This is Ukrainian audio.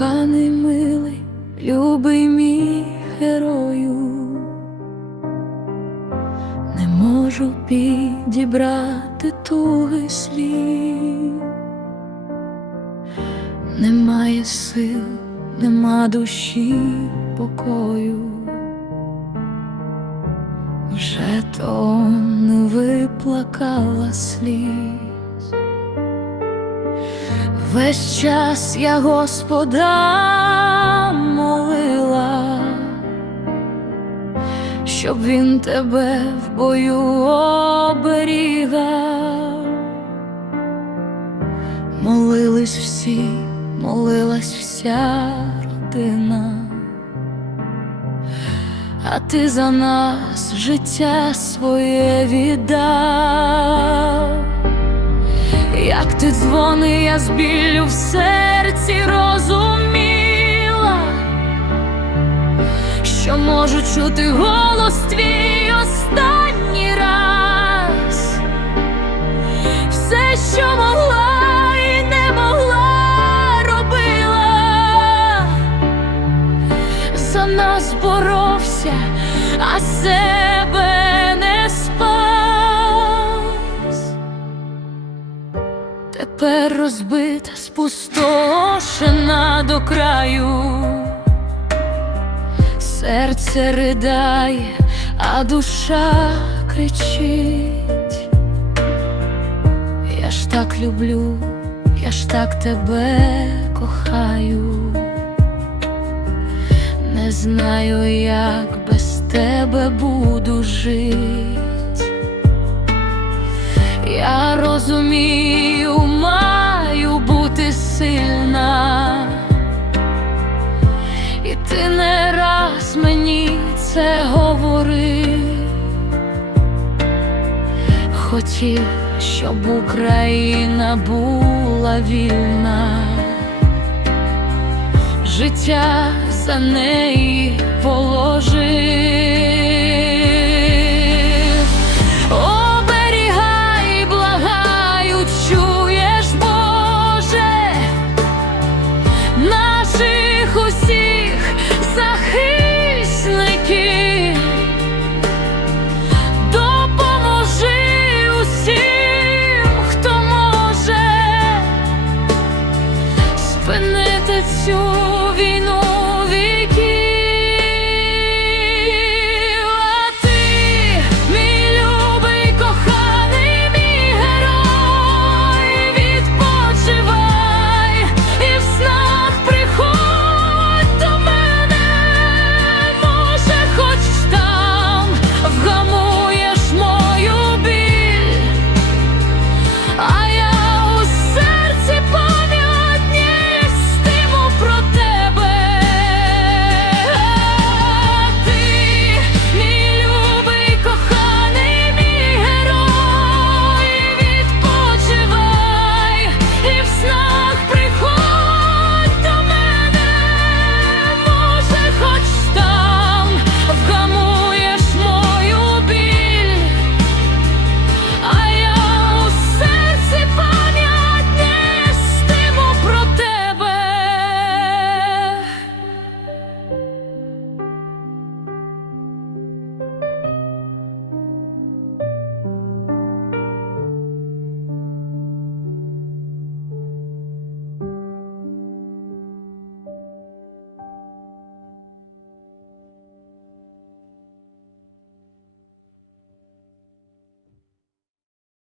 коханий милий, любий мій герою, не можу підібрати туги слів, немає сил, нема душі покою. Вже то не виплакала сліз. Весь час я Господа молила, щоб він тебе в бою оберігав. Молились всі, молилась вся родина. А ти за нас життя своє віддав, як ти дзвони, я з біллю в серці розуміла, що можу чути голос твій останній раз, все, що могла і не могла, робила. За нас боровся, а себе Тепер розбита, спустошена до краю, серце ридає, а душа кричить. Я ж так люблю, я ж так тебе кохаю. Не знаю, як без тебе буду жить. Я розумію, Хотів, щоб Україна була вільна життя за неї положив. Оберігай, благаю, чуєш, Боже, наших усіх sure.